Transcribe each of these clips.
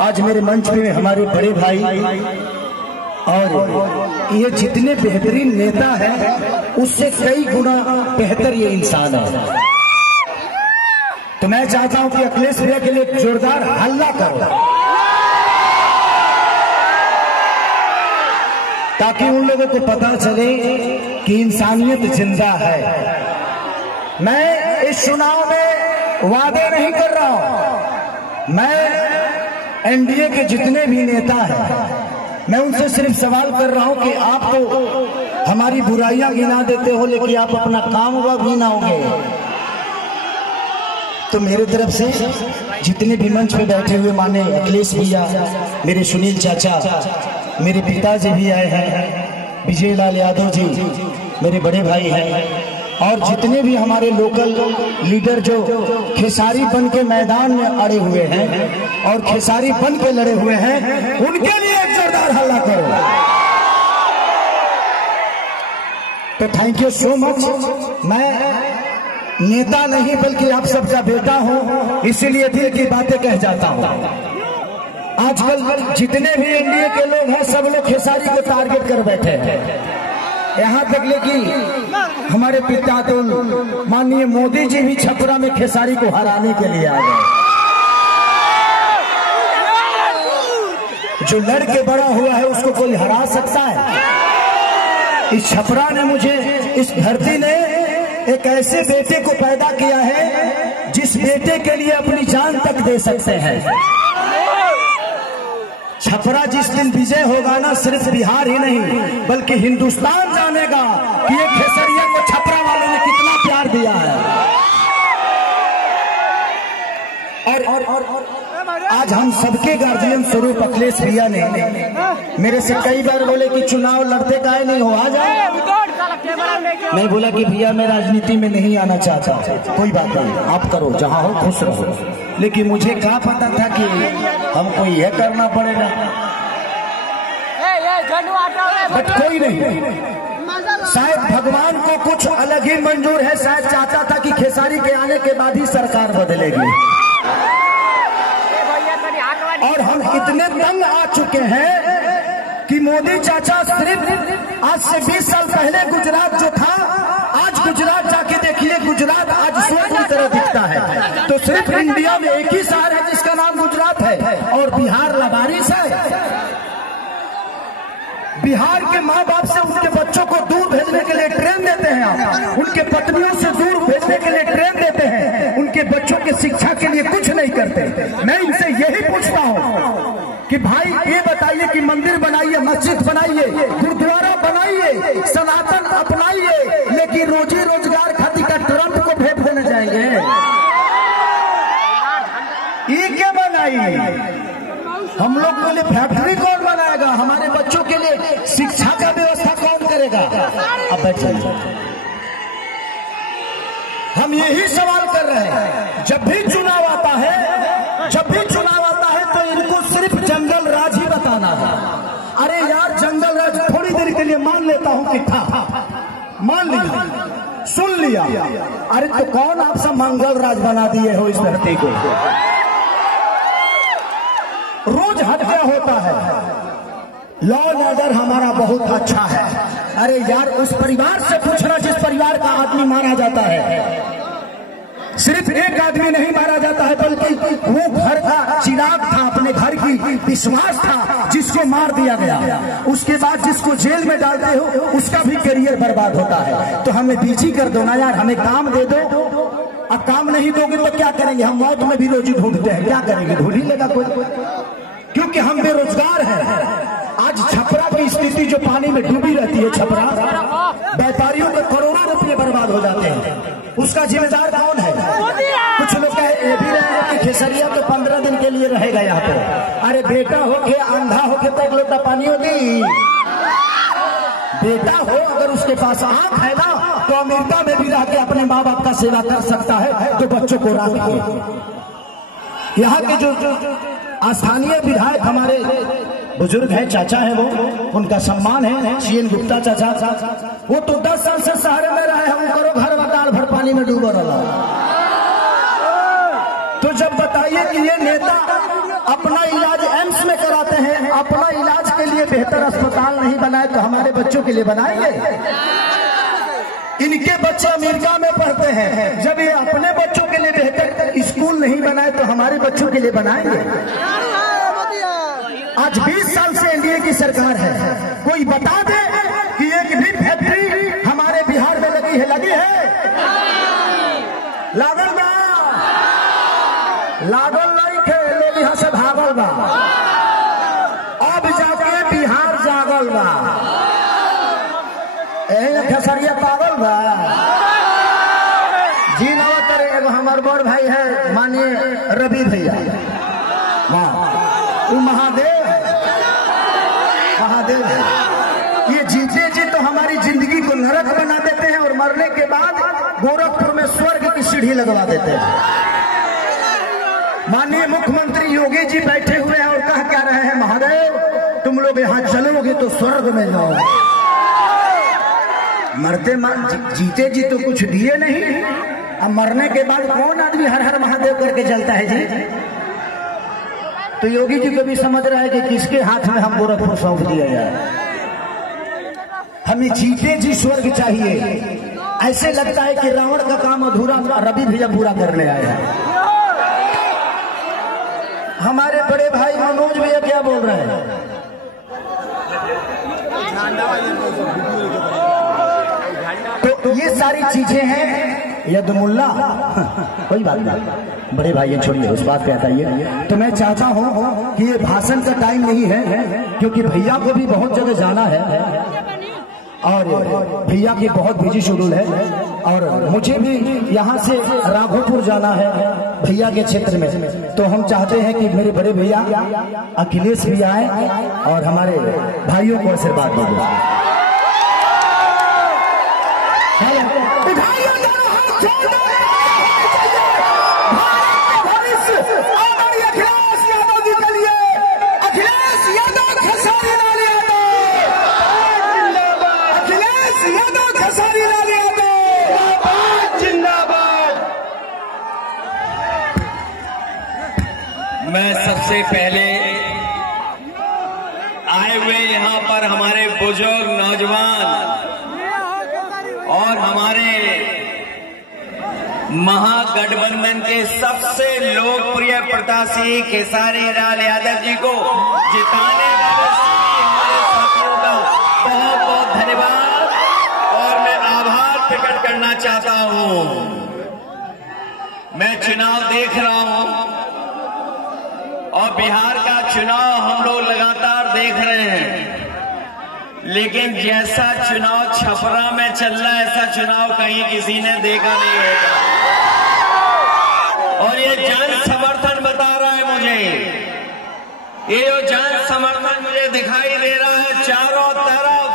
आज मेरे मंच पे हमारे बड़े भाई और ये जितने बेहतरीन नेता हैं उससे कई गुना बेहतर ये इंसान है। तो मैं चाहता हूं कि अखिलेश भैया के लिए एक जोरदार हल्ला करो ताकि उन लोगों को पता चले कि इंसानियत जिंदा है। मैं इस चुनाव में वादे नहीं कर रहा हूं। मैं एनडीए के जितने भी नेता हैं मैं उनसे सिर्फ सवाल कर रहा हूं कि आप तो हमारी बुराइयां गिना देते हो लेकिन आप अपना काम हुआ गिनाओगे। तो मेरे तरफ से जितने भी मंच पे बैठे हुए माने अखिलेश भैया, मेरे सुनील चाचा, मेरे पिताजी भी आए हैं, विजय लाल यादव जी मेरे बड़े भाई हैं, और जितने भी हमारे लोकल लीडर जो खेसारी बन के मैदान में अड़े हुए हैं और खेसारी बन के लड़े हुए हैं, उनके लिए एक जोरदार हल्ला करो। तो थैंक यू सो मच। मैं नेता नहीं बल्कि आप सबका बेटा हूं, इसीलिए दिल की बातें कह जाता हूं। आजकल जितने भी एनडीए के लोग हैं सब लोग खेसारी को टारगेट कर बैठे हैं। यहाँ तक लेकिन हमारे पिता तो माननीय मोदी जी भी छपरा में खेसारी को हराने के लिए आ गए। जो लड़के बड़ा हुआ है उसको कोई हरा सकता है? इस छपरा ने मुझे, इस धरती ने एक ऐसे बेटे को पैदा किया है जिस बेटे के लिए अपनी जान तक दे सकते हैं। छपरा जिस दिन विजय होगा ना, सिर्फ बिहार ही नहीं बल्कि हिंदुस्तान जानेगा कि ये खेसरिया को छपरा वाले ने कितना प्यार दिया है। और आज हम सबके गार्जियन स्वरूप अखिलेश भैया ने मेरे से कई बार बोले कि चुनाव लड़ते काहे नहीं हो, आ जाओ। मैं बोला कि भैया मैं राजनीति में नहीं आना चाहता, कोई बात नहीं, आप करो, जहां हो खुश रहो। लेकिन मुझे क्या पता था कि हमको यह करना पड़ेगा। बट कोई नहीं, शायद भगवान को कुछ अलग ही मंजूर है। शायद चाहता था कि खेसारी के आने के बाद ही सरकार बदलेगी। और हम इतने तंग आ चुके हैं कि मोदी चाचा सिर्फ आज से 20 साल पहले गुजरात जो था, आज गुजरात जाके देखिए, गुजरात आज स्वर्ग की तरह दिखता है। तो सिर्फ इंडिया में एक ही शहर है जिसका नाम गुजरात है और बिहार लबारिश है। बिहार के माँ बाप से उनके बच्चों को दूर भेजने के लिए ट्रेन देते हैं आप, उनके पत्नियों से दूर भेजने के लिए ट्रेन देते हैं, उनके बच्चों के शिक्षा के लिए कुछ नहीं करते। मैं इनसे यही पूछता हूँ कि भाई ये बताइए कि मंदिर बनाइए, मस्जिद बनाइए, गुरुद्वारा बनाइए, सनातन अपनाइए, लेकिन रोजी रोजगार खातिर का ट्रंप को भेंट देने जाएंगे? ये क्या बनाइए? हम लोग के लिए फैक्ट्री कौन बनाएगा? हमारे बच्चों के लिए शिक्षा का व्यवस्था कौन करेगा? अब बैठिए, हम यही सवाल कर रहे हैं। जब भी चुनाव आता है, जब भी चुनाव आता है तो इनको सिर्फ जंगल राज ही बताना है। अरे यार, जंगल राज थोड़ी देर के लिए मान लेता हूं कि था, मान लिया, सुन लिया। अरे तो कौन आप सब मंगल राज बना दिए हो इस धरती को? रोज हत्या होता है, लॉ एंड ऑर्डर हमारा बहुत अच्छा है। अरे यार, उस परिवार से पूछना जिस परिवार का आदमी मारा जाता है। सिर्फ एक आदमी नहीं मारा जाता है बल्कि वो घर का चिराग था, अपने घर की विश्वास था, जिसको मार दिया गया। उसके बाद जिसको जेल में डालते हो उसका भी करियर बर्बाद होता है। तो हमें बीजी कर दो ना यार, हमें काम दे दो। अब काम नहीं दोगे तो क्या करेंगे? हम मौत में भी रोजी ढूंढते हैं, क्या करेंगे? ढूंढ ही लेगा कोई, क्योंकि हम बेरोजगार हैं। आज छपरा की स्थिति जो पानी में डूबी रहती है, छपरा व्यापारियों के करोड़ों रुपए बर्बाद हो जाते हैं, उसका जिम्मेदार कौन है? कुछ लोग ये भी रहे हैं कि खेसरिया तो 15 दिन के लिए रहेगा यहाँ पे। अरे बेटा हो के अंधा हो के तो एक लोटा पानी होगी। बेटा हो अगर उसके पास आंख है ना तो अमेरिका में भी रह के अपने माँ बाप का सेवा कर सकता है। तो बच्चों को राखिए। यहाँ के जो स्थानीय विधायक हमारे बुजुर्ग हैं, चाचा है, वो उनका सम्मान है, सीएन गुप्ता चाचा, वो तो 10 साल से शहर में रहे। हम करो घर दाल भर पानी में डूबा रहा। तो जब बताइए कि ये नेता अपना इलाज बेहतर अस्पताल नहीं बनाए तो हमारे बच्चों के लिए बनाएंगे? इनके बच्चे अमेरिका में पढ़ते हैं, जब ये अपने बच्चों के लिए बेहतर स्कूल नहीं बनाए तो हमारे बच्चों के लिए बनाएंगे? आज 20 साल से एनडीए की सरकार है, कोई बता दे कि एक भी फैक्ट्री हमारे बिहार में लगी है? लगी है? लागल बा? लागल नहीं थे, लोग यहाँ से भागल बा। अब जाके बिहार जागल बा, खेसरिया पागल बा जी। नवा करे एगो हमार बड़ भाई है मानिए रवि भैया, वो महादेव महादेव है। ये जीते जी तो हमारी जिंदगी को नरक बना देते हैं और मरने के बाद गोरखपुर में स्वर्ग की सीढ़ी लगवा देते हैं। माननीय मुख्यमंत्री योगी जी बैठे हुए हैं और कह क्या रहे हैं, महादेव तुम लोग यहाँ चलोगे तो स्वर्ग में जाओगे। मरते जीते जी तो कुछ दिए नहीं, अब मरने के बाद कौन आदमी हर हर महादेव करके चलता है जी? तो योगी जी को भी समझ रहा है कि किसके हाथ में हम गोरखपुर सौंप दिया जाए। हमें जीते जी स्वर्ग चाहिए। ऐसे लगता है कि रावण का काम अधूरा रवि भैया पूरा करने आए हैं। हमारे बड़े भाई मनोज भैया क्या बोल रहे हैं? तो ये सारी चीजें हैं यदमुल्ला, कोई बात नहीं, बड़े भाई ये छोड़िए, उस बात पे बताइए। तो मैं चाहता हूं कि ये भाषण का टाइम नहीं है, क्योंकि भैया को भी बहुत जगह जाना है और भैया की बहुत बिजी शेड्यूल है और मुझे भी यहाँ से राघोपुर जाना है भैया के क्षेत्र में। तो हम चाहते हैं कि मेरे बड़े भैया अखिलेश भी आए और हमारे भाइयों को आशीर्वाद दे दें। मैं सबसे पहले आए हुए यहाँ पर हमारे बुजुर्ग नौजवान और हमारे महागठबंधन के सबसे लोकप्रिय प्रत्याशी खेसारी लाल यादव जी को जिताने वाले हमारे साथियों का बहुत बहुत धन्यवाद और मैं आभार प्रकट करना चाहता हूँ। मैं चुनाव देख रहा हूँ और बिहार का चुनाव हम लोग लगातार देख रहे हैं, लेकिन जैसा चुनाव छपरा में चल रहा है ऐसा चुनाव कहीं किसी ने देखा नहीं होगा। और ये जन समर्थन बता रहा है मुझे, ये जो जन समर्थन मुझे दिखाई दे रहा है चारों तरफ,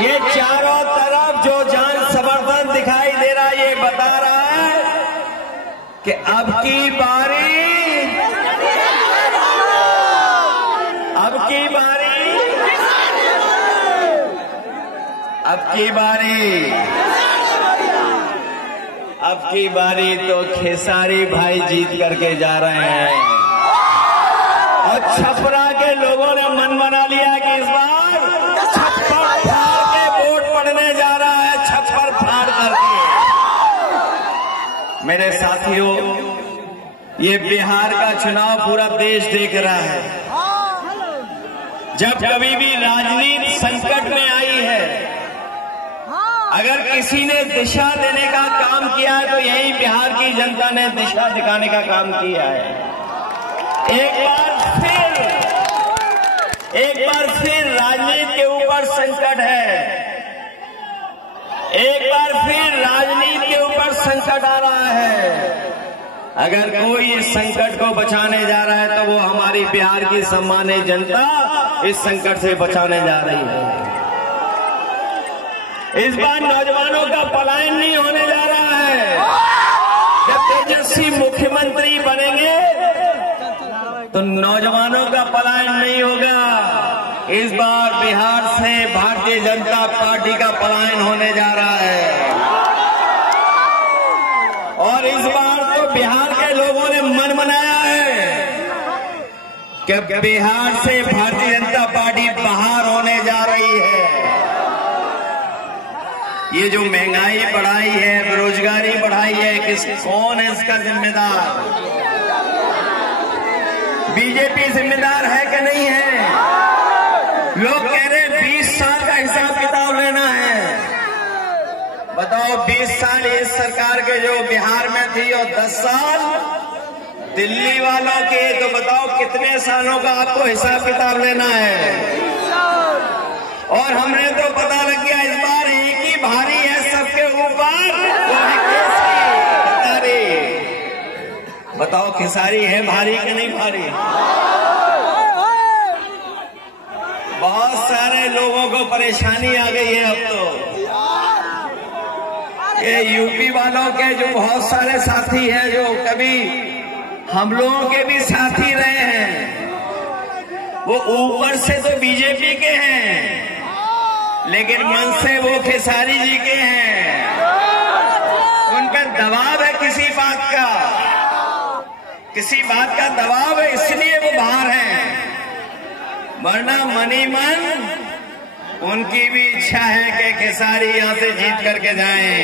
ये चारों तरफ जो जन समर्थन दिखाई दे रहा है ये बता रहा है कि अब की बारी अब की बारी तो खेसारी भाई जीत करके जा रहे हैं और छपरा के लोगों ने मन बना लिया कि इस बार छप्पर फाड़ के वोट पड़ने जा रहा है, छप्पर फाड़ करके। मेरे साथियों, ये बिहार का चुनाव पूरा देश देख रहा है। जब कभी भी राजनीति संकट में आई है, अगर किसी ने दिशा देने का काम किया है तो यही बिहार की जनता ने दिशा दिखाने का काम किया है। एक बार फिर राजनीति के ऊपर संकट है, एक बार फिर राजनीति के ऊपर संकट आ रहा है। अगर कोई इस संकट को बचाने जा रहा है तो वो हमारी बिहार की सम्मानित जनता इस संकट से बचाने जा रही है। इस बार नौजवानों का पलायन नहीं होने जा रहा है। जब तेजस्वी मुख्यमंत्री बनेंगे तो नौजवानों का पलायन नहीं होगा। इस बार बिहार से भारतीय जनता पार्टी का पलायन होने जा रहा है और इस बार तो बिहार के लोगों ने मन बनाया है कि बिहार से भारतीय जनता पार्टी बाहर होने जा रही है। ये जो महंगाई बढ़ाई है, बेरोजगारी बढ़ाई है, कौन है इसका जिम्मेदार? बीजेपी जिम्मेदार है कि नहीं है? लोग कह रहे हैं 20 साल का हिसाब किताब लेना है। बताओ 20 साल इस सरकार के जो बिहार में थी और 10 साल दिल्ली वालों के, तो बताओ कितने सालों का आपको हिसाब किताब लेना है? और हमने तो पता लग गया इस बार एक ही भारी है सबके ऊपर, वो है खेसारी। बताओ खेसारी है भारी कि नहीं भारी? बहुत सारे लोगों को परेशानी आ गई है अब तो। ये यूपी वालों के जो बहुत सारे साथी हैं, जो कभी हम लोगों के भी साथी रहे हैं, वो ऊपर से तो बीजेपी के हैं लेकिन मन से वो खेसारी जी के हैं। उन पर दबाव है किसी बात का दबाव है, इसलिए वो बाहर हैं। वरना मनी मन उनकी भी इच्छा है कि खेसारी यहां से जीत करके जाएं,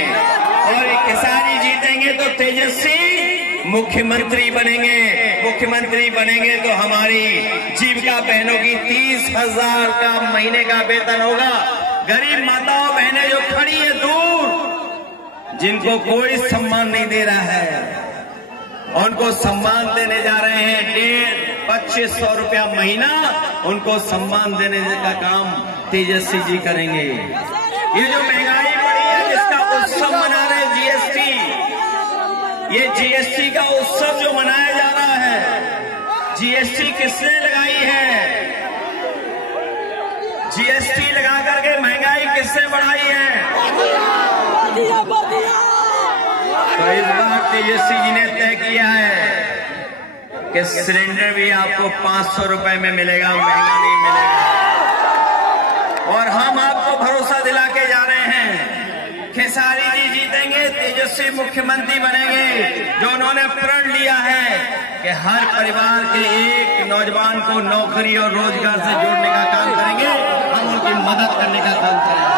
और खेसारी जीतेंगे तो तेजस्वी मुख्यमंत्री बनेंगे। मुख्यमंत्री बनेंगे तो हमारी जीविका बहनों की 30,000 का महीने का वेतन होगा। गरीब माताओं बहनें जो खड़ी है दूर, जिनको कोई सम्मान नहीं दे रहा है, उनको सम्मान देने जा रहे हैं। 2500 रुपया महीना उनको सम्मान देने का काम तेजस्वी जी करेंगे। ये जो महंगाई बढ़ी है, जिसका उत्सव मना रहे जीएसटी, ये जीएसटी का उत्सव जो मनाया जा रहा है, जीएसटी किसने लगाई है? जीएसटी लगा करके महंगाई किसने बढ़ाई है? तो इस बार तेजस्वी जी ने तय किया है कि सिलेंडर भी आपको 500 रुपए में मिलेगा, महंगा नहीं मिलेगा। और हम आपको भरोसा दिला के जा रहे हैं, खेसारी जी जीतेंगे, तेजस्वी मुख्यमंत्री बनेंगे। जो उन्होंने प्रण लिया है कि हर परिवार के एक नौजवान को नौकरी और रोजगार से जोड़ने का काम करेंगे, हम उनकी मदद करने का काम करेंगे।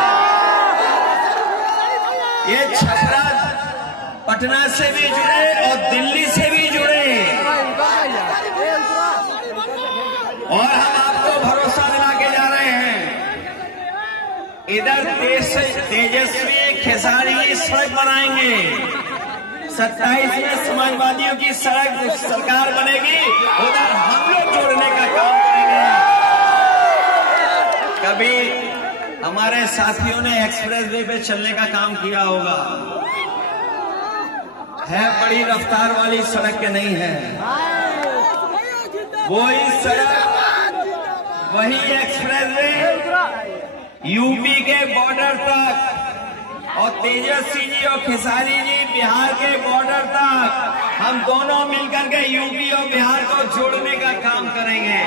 ये छपरा पटना से भी जुड़े और दिल्ली से भी जुड़े, और हम आपको भरोसा दिला के जा रहे हैं। इधर तेजस्वी खेसारी सड़क बनाएंगे, 27 में समाजवादियों की सड़क सरकार बनेगी, उधर हम लोग जोड़ने का काम करेंगे। कभी हमारे साथियों ने एक्सप्रेस वे पे चलने का काम किया होगा, है बड़ी रफ्तार वाली सड़क के नहीं है, वही सड़क, वही एक्सप्रेस वे यूपी के बॉर्डर तक, और तेजस्वी जी और खेसारी जी बिहार के बॉर्डर तक, हम दोनों मिलकर के यूपी और बिहार को जोड़ने का काम करेंगे।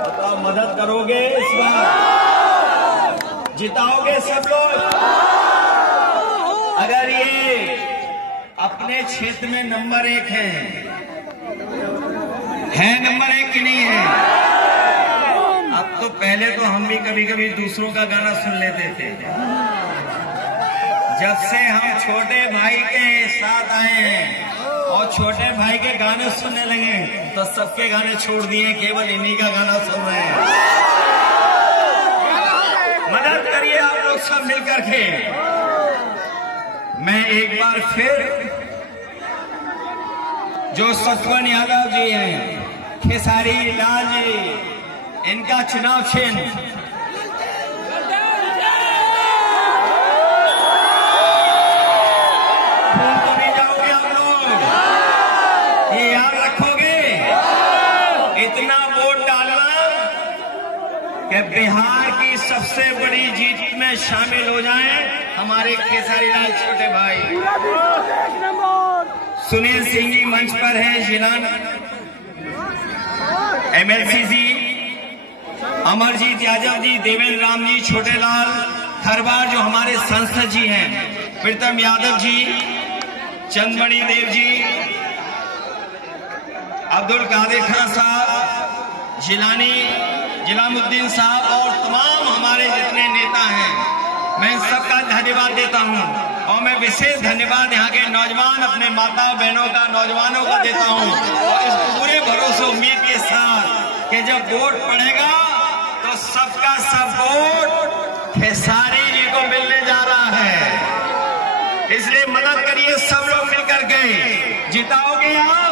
बताओ मदद करोगे इस बार? जिताओगे सब लोग? अगर ये अपने क्षेत्र में नंबर 1 है नंबर 1 की नहीं है? अब तो पहले तो हम भी कभी कभी दूसरों का गाना सुन लेते थे। जब से हम छोटे भाई के साथ आए हैं और छोटे भाई के गाने सुनने लगे, तो सबके गाने छोड़ दिए, केवल इन्हीं का गाना सुन रहे हैं। मदद करिए आप लोग सब मिलकर के। मैं एक बार फिर जो सतवन यादव जी हैं, खेसारी लाल जी, इनका चुनाव चिन्ह भूल तो नहीं जाओगे आप लोग, ये याद रखोगे। इतना वोट डालना कि बिहार की सबसे बड़ी जीत में शामिल हो जाएं हमारे खेसारी लाल छोटे भाई। सुनील सिंह जी मंच पर हैं, जिलान एमएलसी जी, अमरजीत यादव जी, देवेंद्र राम जी, छोटे लाल खरवार जो हमारे सांसद जी हैं, प्रीतम यादव जी, चंदमणि देव जी, अब्दुल कादिर खान साहब, जिलानी, जिलामुद्दीन साहब और तमाम हमारे जितने नेता हैं, मैं सबका धन्यवाद देता हूं। और मैं विशेष धन्यवाद यहाँ के नौजवान, अपने माता बहनों का, नौजवानों का देता हूं। और इस पूरे भरोसे उम्मीद के साथ कि जब वोट पड़ेगा तो सबका सब वोट खेसारी जी को मिलने जा रहा है। इसलिए मदद करिए सब लोग मिलकर के। जिताओगे आप।